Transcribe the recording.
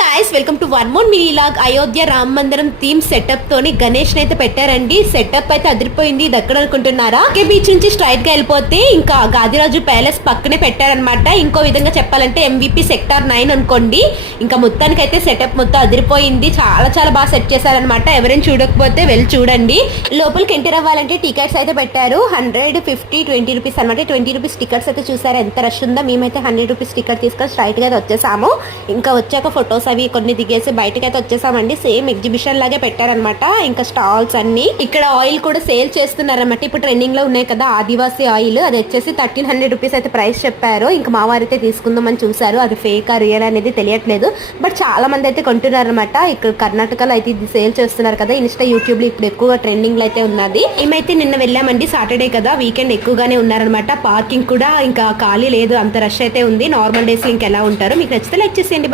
Guys welcome to one more mini log. Ayodhya Rama మందిరం theme setup తోని గణేష్ అయితే పెట్టారండి. సెటప్ అయితే అదిరిపోయింది. ఇది ఎక్కడ అనుకుంటున్నారా? బీచ్ నుంచి స్ట్రైట్ గా వెళ్ళిపోతే ఇంకా గాదిరాజు ప్యాలెస్ పక్కనే పెట్టారనమాట. ఇంకో విధంగా చెప్పాలంటే MVP సెక్టార్ 9 అనుకోండి. ఇంకా మొత్తానికి అయితే సెటప్ మొత్తం అదిరిపోయింది. చాలా చాలా బాగా సెట్ చేశారనమాట. ఎవరైనా చూడకపోతే వెళ్ళి చూడండి. లోపలికి ఎంటర్ అవ్వాలంటే టికెట్స్ అయితే పెట్టారు. 100, 50, 20 రూపీస్ అనమాట. 20 రూపీస్ టికెట్స్ అయితే చూసారు ఎంత రష్ ఉందో. మేమైతే 100 రూపీస్ టికెట్ తీసుకొని స్ట్రైట్ గా అయితే వచ్చేసాము. ఇంకా వచ్చాక ఫొటోస్ అవి కొన్ని దిగేసి బయటకి అయితే వచ్చేసామండి. సేమ్ ఎగ్జిబిషన్ లాగే పెట్టారనమాట. ఇంకా స్టాల్స్ అన్ని ఇక్కడ ఆయిల్ కూడా సేల్ చేస్తున్నారనమాట. ఇప్పుడు ట్రెండింగ్ లో ఉన్నాయి కదా ఆదివాసీ ఆయిల్, అది వచ్చేసి 1300 రూపీస్ అయితే ప్రైస్ చెప్పారు. ఇంకా మా వారైతే తీసుకుందామని చూసారు. అది ఫేక్ రియల్ అనేది తెలియట్లేదు. బట్ చాలా మంది అయితే కొంటున్నారు అనమాట. ఇక్కడ కర్ణాటకలో అయితే ఇది సేల్ చేస్తున్నారు కదా. ఇన్స్టా యూట్యూబ్ లో ఇప్పుడు ఎక్కువగా ట్రెండింగ్ లో అయితే ఉన్నది. మేమైతే నిన్న వెళ్ళామండి. సాటర్డే కదా, వీకెండ్ ఎక్కువగానే ఉన్నారనమాట. పార్కింగ్ కూడా ఇంకా ఖాళీ లేదు, అంత రష్ అయితే ఉంది. నార్మల్ డేస్ లో ఇంకెలా ఉంటారు. మీకు నచ్చితే లైక్ చేసేయండి.